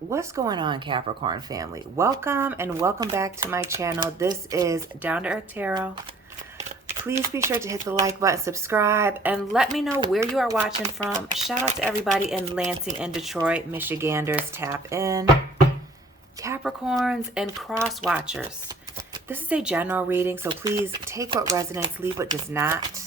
What's going on, Capricorn family? Welcome and welcome back to my channel. This is Down to Earth Tarot. Please be sure to hit the like button, subscribe, and let me know where you are watching from. Shout out to everybody in Lansing and Detroit, Michiganders, tap in, Capricorns, and cross watchers. This is a general reading, so please take what resonates, leave what does not.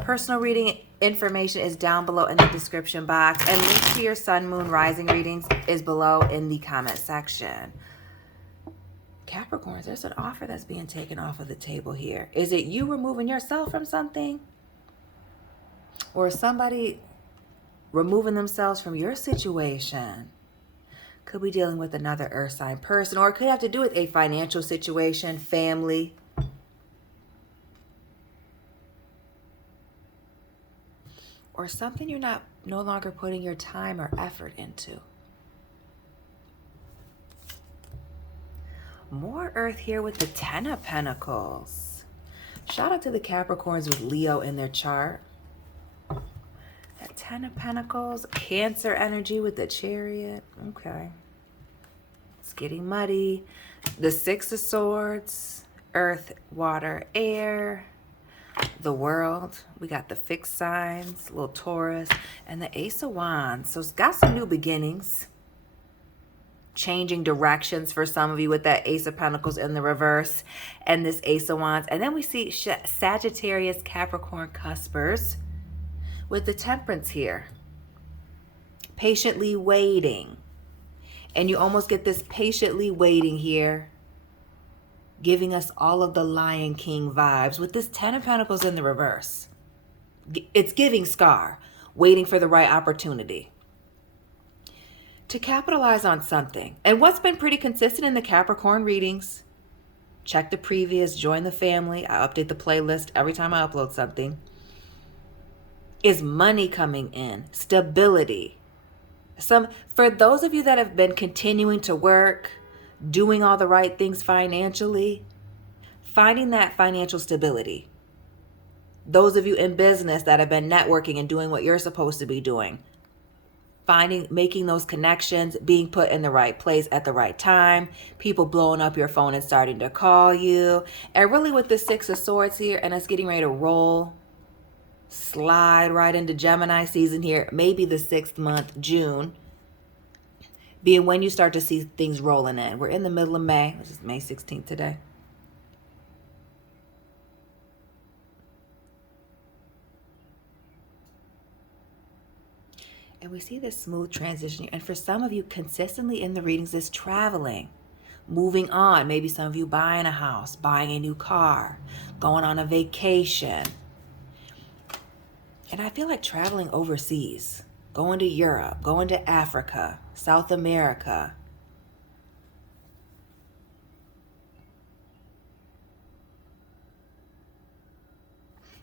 Personal reading information is down below in the description box, and links to your sun, moon, rising readings is below in the comment section. Capricorns, there's an offer that's being taken off of the table here. Is it you removing yourself from something? Or somebody removing themselves from your situation? Could be dealing with another earth sign person, or it could have to do with a financial situation, family. Or something you're no longer putting your time or effort into. More earth here with the 10 of Pentacles. Shout out to the Capricorns with Leo in their chart. That 10 of Pentacles, Cancer energy with the Chariot. Okay. It's getting muddy. The 6 of Swords, Earth, Water, Air. The World, we got the fixed signs, little Taurus, and the Ace of Wands. So it's got some new beginnings, changing directions for some of you with that Ace of Pentacles in the reverse and this Ace of Wands. And then we see Sagittarius, Capricorn cuspers with the Temperance here, patiently waiting. And you almost get this patiently waiting here, giving us all of the Lion King vibes with this 10 of Pentacles in the reverse. It's giving Scar, waiting for the right opportunity to capitalize on something. And what's been pretty consistent in the Capricorn readings, check the previous, join the family, I update the playlist every time I upload something, is money coming in, stability. For those of you that have been continuing to work, doing all the right things financially, finding that financial stability. Those of you in business that have been networking and doing what you're supposed to be doing, making those connections, being put in the right place at the right time, people blowing up your phone and starting to call you. And really with the 6 of Swords here, and it's getting ready to slide right into Gemini season here, maybe the 6th month, June, being when you start to see things rolling in. We're in the middle of May, which is May 16th today. And we see this smooth transition. And for some of you, consistently in the readings is traveling, moving on. Maybe some of you buying a house, buying a new car, going on a vacation. And I feel like traveling overseas, going to Europe, going to Africa, South America.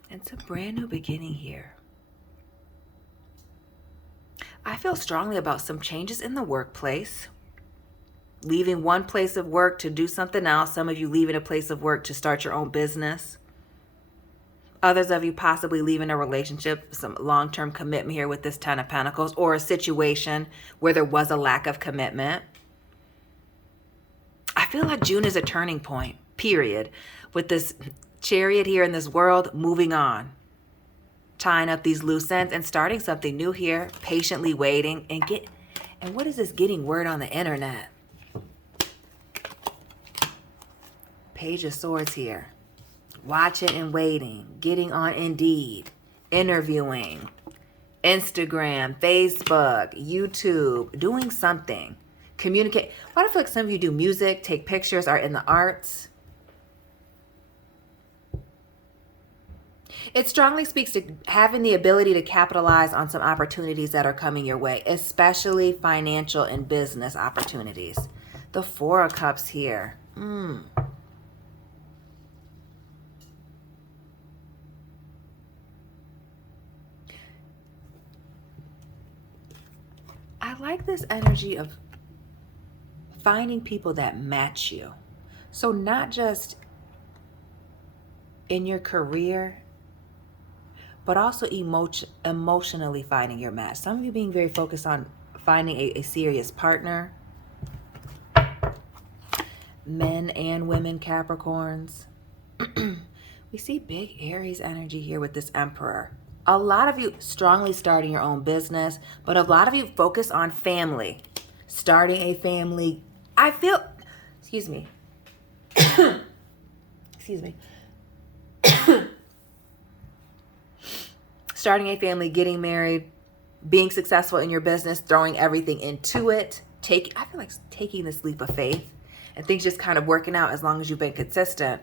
It's a brand new beginning here. I feel strongly about some changes in the workplace. Leaving one place of work to do something else. Some of you leaving a place of work to start your own business. Others of you possibly leaving a relationship, some long-term commitment here with this 10 of Pentacles, or a situation where there was a lack of commitment. I feel like June is a turning point, period, with this Chariot here in this World, moving on, tying up these loose ends and starting something new here, patiently waiting. And what is this getting word on the internet? Page of Swords here. Watching and waiting, getting on Indeed, interviewing, Instagram, Facebook, YouTube, doing something, communicate. Why do I feel like some of you do music, take pictures, are in the arts? It strongly speaks to having the ability to capitalize on some opportunities that are coming your way, especially financial and business opportunities. The 4 of Cups here. I like this energy of finding people that match you. So not just in your career, but also emotionally finding your match. Some of you being very focused on finding a serious partner. Men and women Capricorns. We see big Aries energy here with this Emperor. A lot of you strongly starting your own business, but a lot of you focus on family. Starting a family. I feel, excuse me. Excuse me. Starting a family, getting married, being successful in your business, throwing everything into it. I feel like taking this leap of faith and things just kind of working out as long as you've been consistent.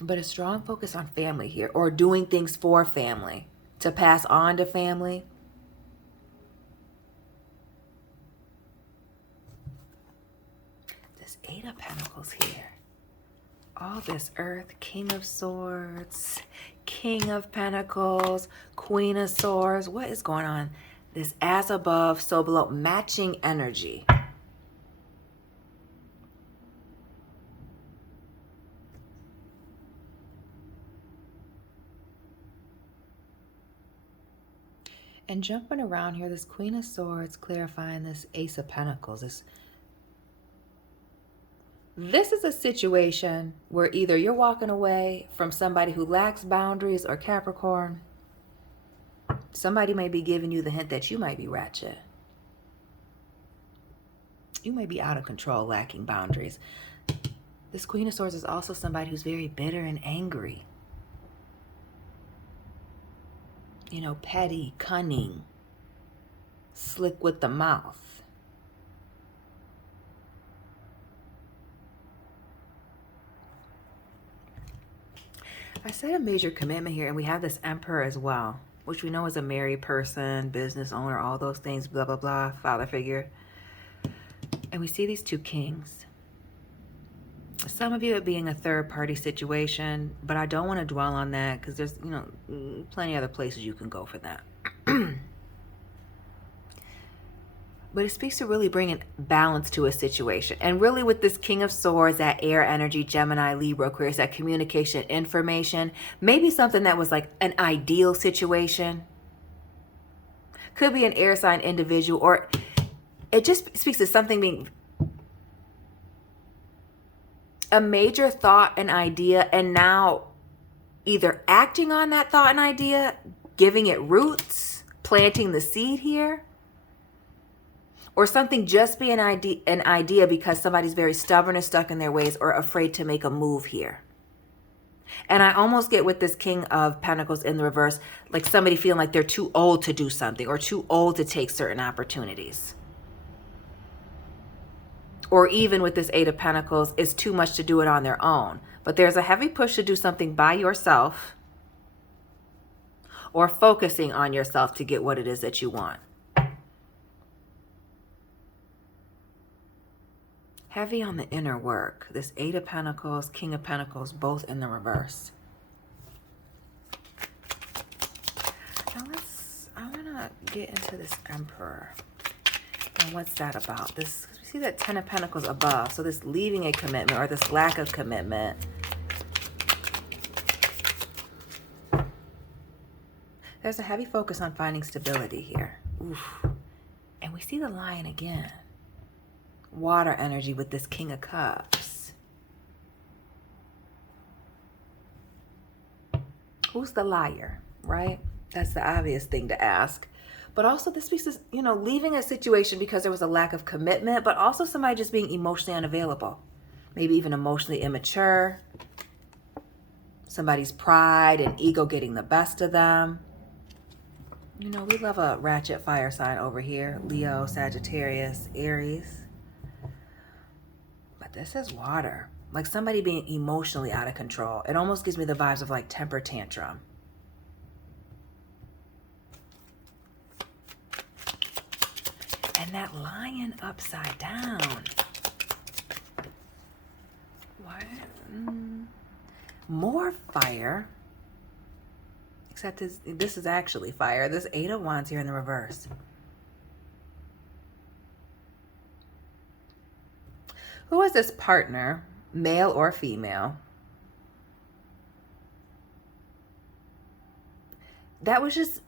But a strong focus on family here, or doing things for family, to pass on to family. This Eight of Pentacles here. All this Earth, King of Swords, King of Pentacles, Queen of Swords. What is going on? This as above, so below, matching energy. And jumping around here, this Queen of Swords clarifying this Ace of Pentacles. This is a situation where either you're walking away from somebody who lacks boundaries, or Capricorn, somebody may be giving you the hint that you might be ratchet. You may be out of control, lacking boundaries. This Queen of Swords is also somebody who's very bitter and angry. You know, petty, cunning, slick with the mouth. I said a major commitment here, and we have this Emperor as well, which we know is a married person, business owner, all those things, blah, blah, blah, father figure. And we see these two kings. Some of you it being a third-party situation, but I don't want to dwell on that because there's, you know, plenty of other places you can go for that. But it speaks to really bringing balance to a situation. And really with this King of Swords, that air energy, Gemini, Libra, Aquarius, that communication, information, maybe something that was like an ideal situation. Could be an air sign individual, or it just speaks to something being a major thought and idea, and now either acting on that thought and idea, giving it roots, planting the seed here, or something just be an idea because somebody's very stubborn and stuck in their ways, or afraid to make a move here. And I almost get with this King of Pentacles in the reverse, like somebody feeling like they're too old to do something, or too old to take certain opportunities. Or even with this Eight of Pentacles, it's too much to do it on their own. But there's a heavy push to do something by yourself, or focusing on yourself to get what it is that you want. Heavy on the inner work. This Eight of Pentacles, King of Pentacles, both in the reverse. Now I want to get into this Emperor. And what's that about? This, we see that Ten of Pentacles above. So this leaving a commitment, or this lack of commitment. There's a heavy focus on finding stability here. Oof. And we see the Lion again. Water energy with this King of Cups. Who's the liar, right? That's the obvious thing to ask. But also this speaks to, you know, leaving a situation because there was a lack of commitment, but also somebody just being emotionally unavailable. Maybe even emotionally immature. Somebody's pride and ego getting the best of them. You know, we love a ratchet fire sign over here. Leo, Sagittarius, Aries. But this is water. Like somebody being emotionally out of control. It almost gives me the vibes of like temper tantrum. And that Lion upside down. What? More fire. Except this is actually fire. This Eight of Wands here in the reverse. Who is this partner, male or female? That was just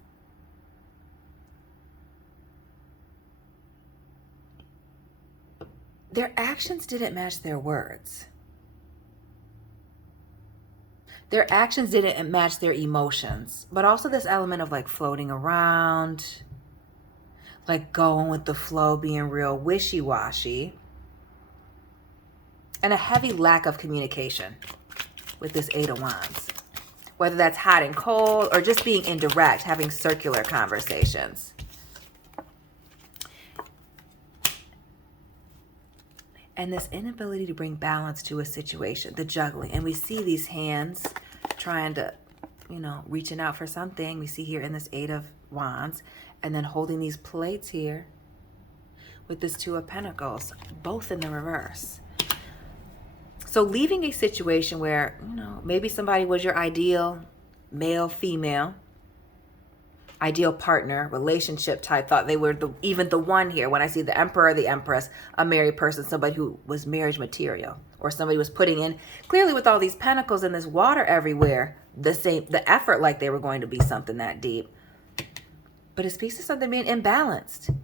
their actions didn't match their words. Their actions didn't match their emotions, but also this element of like floating around, like going with the flow, being real wishy-washy, and a heavy lack of communication with this Eight of Wands. Whether that's hot and cold or just being indirect, having circular conversations. And this inability to bring balance to a situation, the juggling. And we see these hands trying to, reaching out for something. We see here in this Eight of Wands, and then holding these plates here with this Two of Pentacles, both in the reverse. So leaving a situation where, maybe somebody was your ideal male, female, ideal partner, relationship type, thought they were even the one here. When I see the Emperor, the Empress, a married person, somebody who was marriage material, or somebody was putting in, clearly with all these pentacles and this water everywhere, the effort like they were going to be something that deep. But it speaks to something being imbalanced.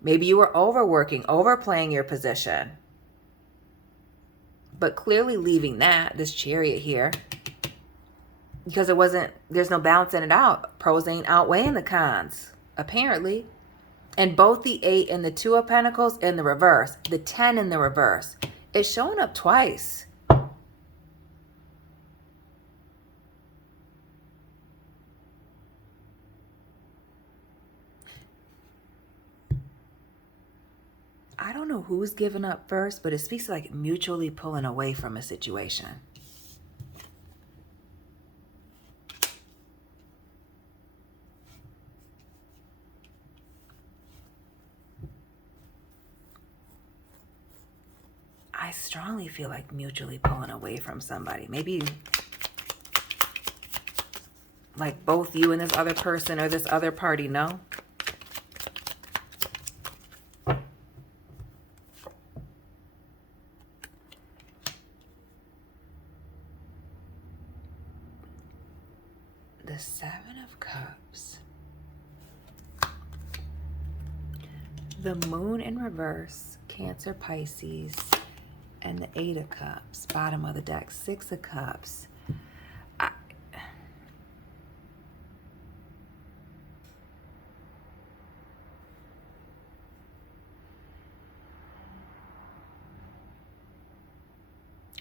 Maybe you were overworking, overplaying your position. But clearly leaving this Chariot here, because there's no balancing it out. Pros ain't outweighing the cons, apparently. And both the 8 and the 2 of Pentacles in the reverse, the 10 in the reverse, it's showing up twice. I don't know who's giving up first, but it speaks like mutually pulling away from a situation. I strongly feel like mutually pulling away from somebody. Maybe like both you and this other person or this other party, no? The 7 of Cups. The Moon in reverse, Cancer, Pisces, and the 8 of Cups. Bottom of the deck, 6 of Cups.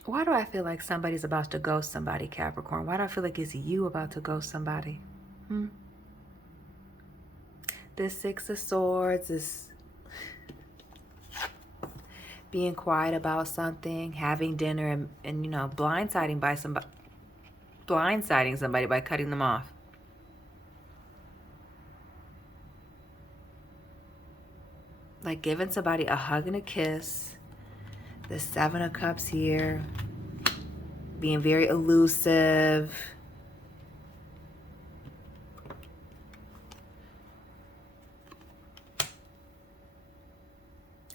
Why do I feel like somebody's about to ghost somebody, Capricorn? Why do I feel like it's you about to ghost somebody? This 6 of Swords is being quiet about something, having dinner, and blindsiding somebody by cutting them off. Like giving somebody a hug and a kiss. The 7 of Cups here, being very elusive.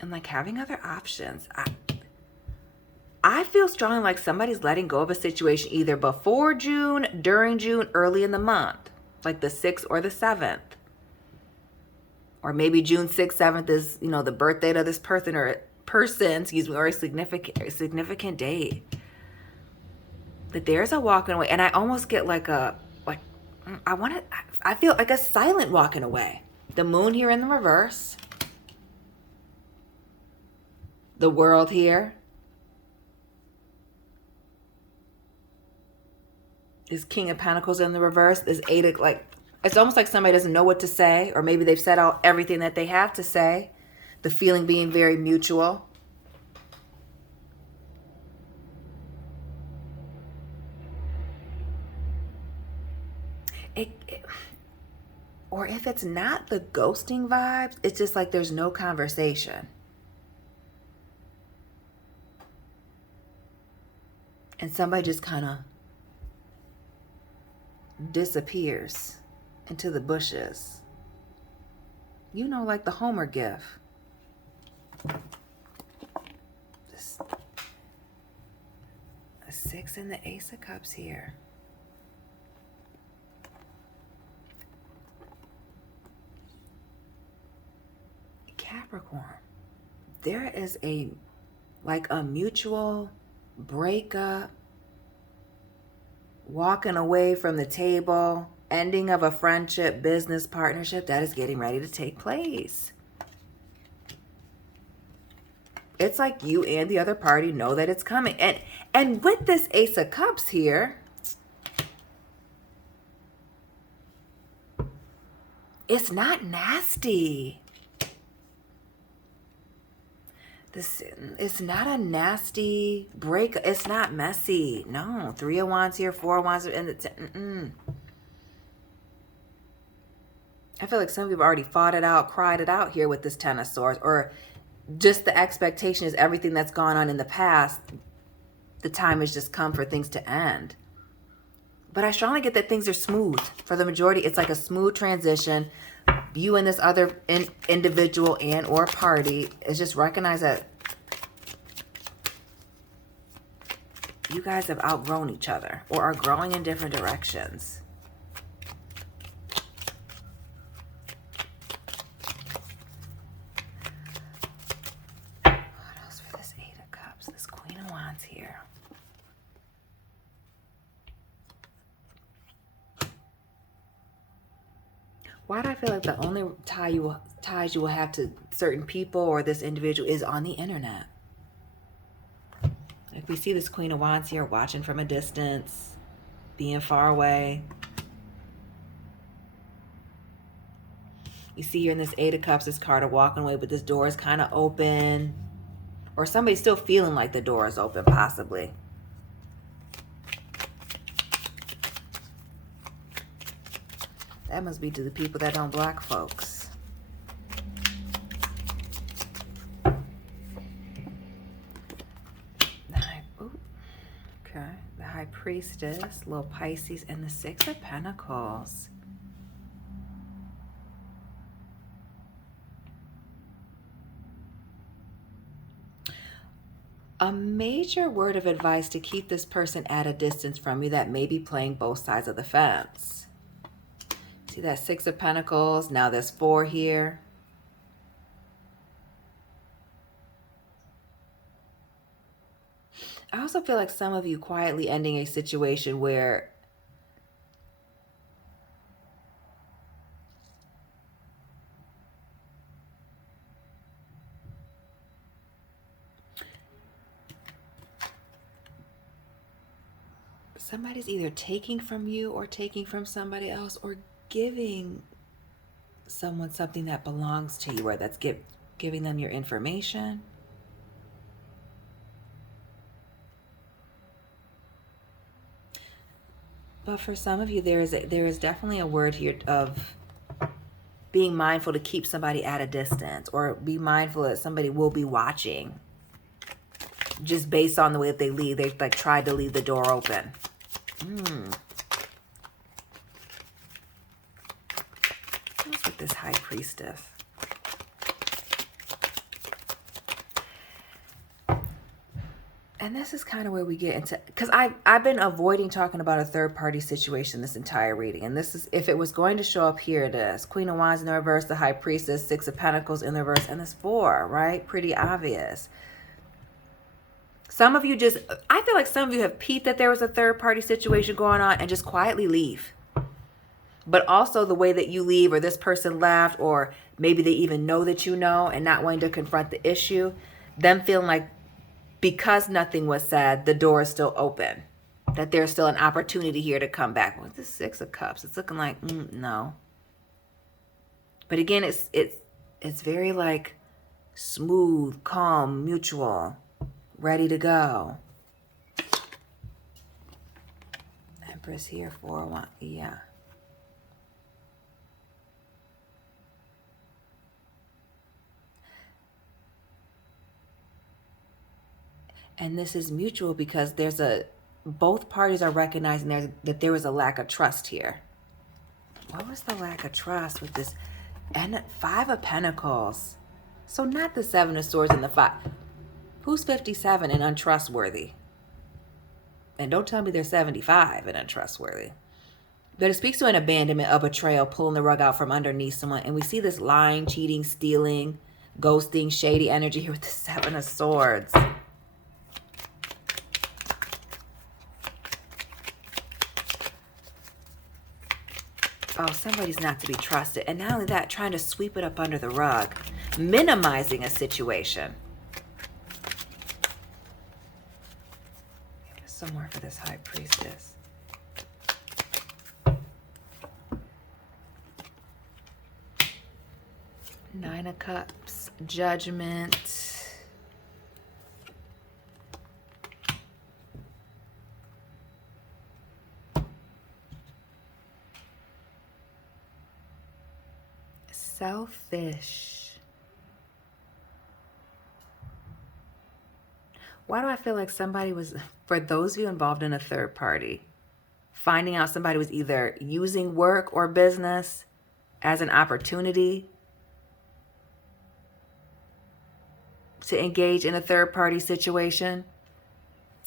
And like having other options. I feel strongly like somebody's letting go of a situation either before June, during June, early in the month. Like the 6th or the 7th. Or maybe June 6th, 7th is, the birthday of this person or a significant date. But there's a walking away. And I almost get I feel like a silent walking away. The Moon here in the reverse. The World here. This King of Pentacles in the reverse. This 8 of, it's almost like somebody doesn't know what to say. Or maybe they've said out everything that they have to say. The feeling being very mutual. Or if it's not the ghosting vibes, it's just like there's no conversation. And somebody just kind of disappears into the bushes. Like the Homer gif. A 6 and the Ace of Cups here. Capricorn, there is a like a mutual breakup, walking away from the table, ending of a friendship, business partnership that is getting ready to take place. It's like you and the other party know that it's coming. And with this Ace of Cups here, it's not nasty. It's not a nasty break. It's not messy. No, 3 of Wands here, 4 of Wands, and I feel like some of you have already fought it out, cried it out here with this Ten of Swords, or just the expectation is everything that's gone on in the past, the time has just come for things to end. But I strongly get that things are smooth. For the majority, it's like a smooth transition. You and this other individual and or party is just recognize that you guys have outgrown each other or are growing in different directions. What else for this Eight of Cups? This Queen of Wands here. Why do I feel like the only ties you will have to certain people or this individual is on the internet? Like we see this Queen of Wands here watching from a distance, being far away. You see here in this Eight of Cups, this card of walking away, but this door is kind of open. Or somebody's still feeling like the door is open, possibly. That must be to the people that don't block folks. Okay. The High Priestess, little Pisces, and the Six of Pentacles. A major word of advice to keep this person at a distance from you that may be playing both sides of the fence. See that Six of Pentacles? Now there's 4 here. I also feel like some of you quietly ending a situation where somebody's either taking from you or taking from somebody else or giving someone something that belongs to you, or that's giving them your information. But for some of you, there is definitely a word here of being mindful to keep somebody at a distance, or be mindful that somebody will be watching. Just based on the way that they leave, they like tried to leave the door open. What's with this High Priestess? And this is kind of where we get into, because I've been avoiding talking about a third party situation this entire reading. And this is, if it was going to show up, here it is. Queen of Wands in the reverse, the High Priestess, Six of Pentacles in the reverse, and this 4, right? Pretty obvious. Some of you just, I feel like some of you have peeped that there was a third party situation going on and just quietly leave. But also the way that you leave, or this person left, or maybe they even know that you know and not wanting to confront the issue, them feeling like because nothing was said, the door is still open, that there's still an opportunity here to come back. What's the Six of Cups? It's looking like, no. But again, it's very like smooth, calm, mutual, ready to go. Empress here, 4, 1, yeah. And this is mutual because there's both parties are recognizing that there was a lack of trust here. What was the lack of trust with this? And 5 of Pentacles. So not the 7 of Swords and the 5. Who's 57 and untrustworthy? And don't tell me they're 75 and untrustworthy. But it speaks to an abandonment, a betrayal, pulling the rug out from underneath someone. And we see this lying, cheating, stealing, ghosting, shady energy here with the 7 of Swords. Oh, somebody's not to be trusted. And not only that, trying to sweep it up under the rug, minimizing a situation. Somewhere for this High Priestess. Nine of Cups, Judgment. Selfish. Why do I feel like somebody was, for those of you involved in a third party, finding out somebody was either using work or business as an opportunity to engage in a third party situation,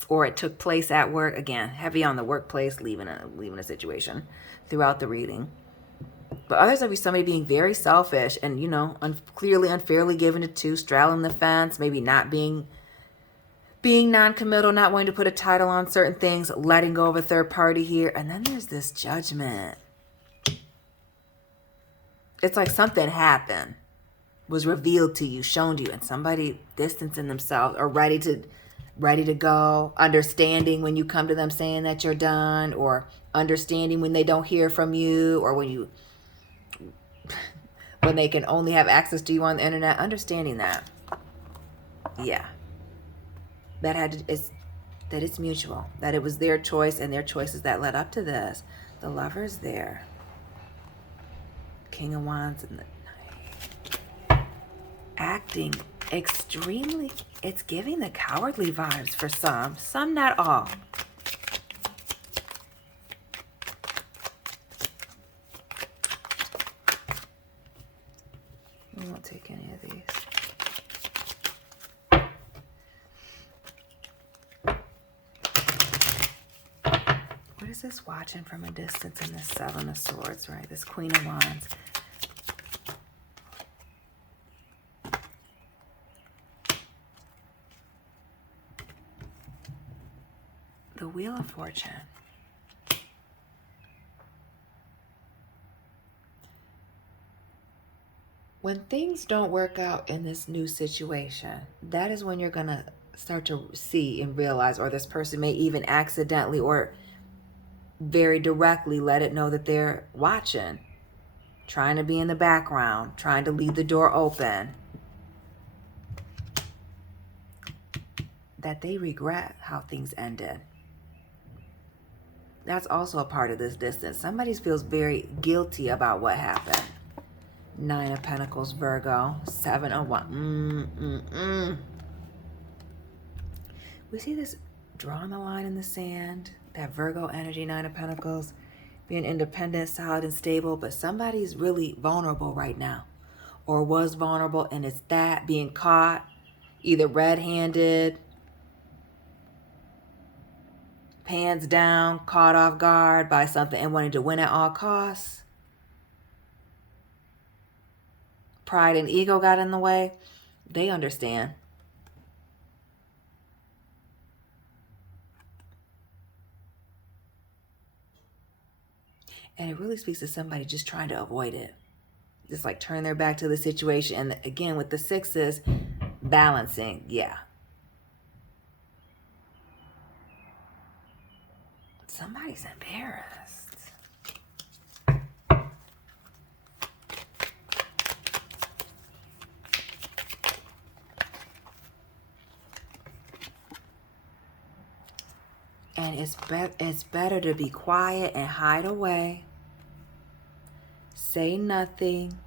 or it took place at work? Again, heavy on the workplace, leaving a situation throughout the reading. But others of you, somebody being very selfish and, you know, clearly unfairly given it to, straddling the fence, maybe not being non-committal, not wanting to put a title on certain things, letting go of a third party here. And then there's this Judgment. It's like something happened, was revealed to you, shown to you, and somebody distancing themselves or ready to go, understanding when you come to them saying that you're done, or understanding when they don't hear from you, or when they can only have access to you on the internet, understanding that. Yeah. That it's mutual, that it was their choice and their choices that led up to this. The Lover's there. King of Wands and the Knight. Acting extremely, it's giving the cowardly vibes for some not all. We won't take any of these. What is this watching from a distance in this Seven of Swords, right? This Queen of Wands. The Wheel of Fortune. When things don't work out in this new situation, that is when you're going to start to see and realize, or this person may even accidentally or very directly let it know that they're watching, trying to be in the background, trying to leave the door open, that they regret how things ended. That's also a part of this distance. Somebody feels very guilty about what happened. Nine of Pentacles, Virgo. 7 of Wands. We see this drawing the line in the sand. That Virgo energy, Nine of Pentacles, being independent, solid, and stable, but somebody's really vulnerable right now, or was vulnerable, and it's that being caught either red-handed, pants down, caught off guard by something and wanting to win at all costs. Pride and ego got in the way. They understand. And it really speaks to somebody just trying to avoid it. Just like turn their back to the situation. And again, with the sixes, balancing. Yeah. Somebody's embarrassed. And it's better to be quiet and hide away. Say nothing.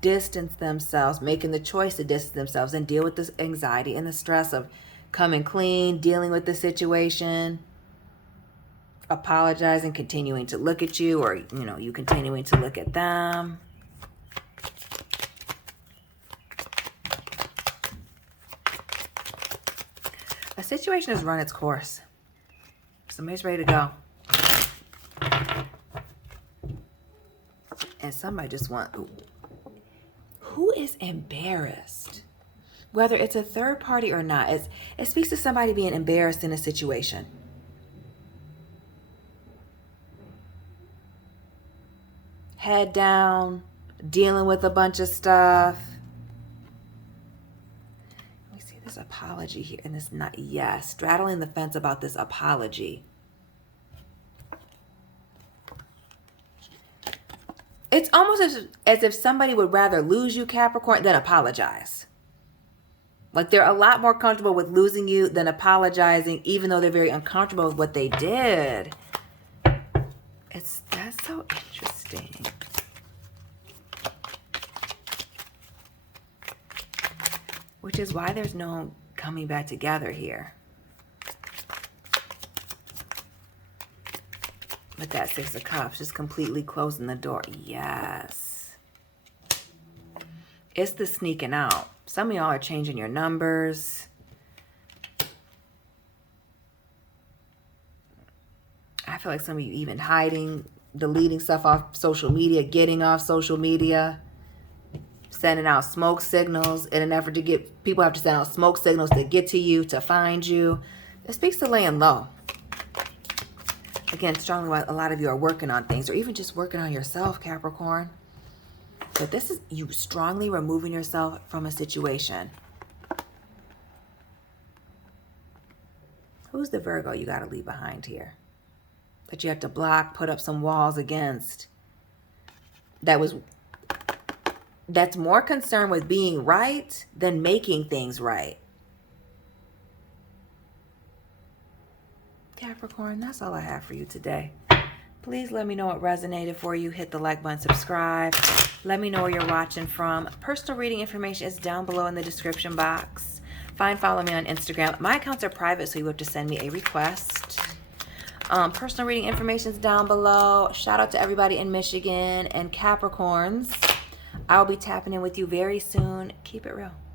Distance themselves, making the choice to distance themselves and deal with this anxiety and the stress of coming clean, dealing with the situation, apologizing, continuing to look at you, or, you know, you continuing to look at them. A situation has run its course. Somebody's ready to go. And somebody just who is embarrassed? Whether it's a third party or not, it speaks to somebody being embarrassed in a situation. head down, dealing with a bunch of stuff. Let me see this apology here, and this not, yes, straddling the fence about this apology. It's almost as if somebody would rather lose you, Capricorn, than apologize. Like they're a lot more comfortable with losing you than apologizing, even though they're very uncomfortable with what they did. That's so interesting. Which is why there's no coming back together here. With that Six of Cups, just completely closing the door. Yes. It's the sneaking out. Some of y'all are changing your numbers. I feel like some of you even hiding, deleting stuff off social media, getting off social media, sending out smoke signals in an effort to get, people have to send out smoke signals to get to you, to find you. It speaks to laying low. Again, strongly why a lot of you are working on things, or even just working on yourself, Capricorn. But this is you strongly removing yourself from a situation. Who's the Virgo you got to leave behind here? That you have to block, put up some walls against. That's more concerned with being right than making things right. Capricorn, that's all I have for you today. Please let me know what resonated for you. Hit the like button, subscribe. Let me know where you're watching from. Personal reading information is down below in the description box. Follow me on Instagram. My accounts are private, so you have to send me a request. Personal reading information is down below. Shout out to everybody in Michigan and Capricorns. I'll be tapping in with you very soon. Keep it real.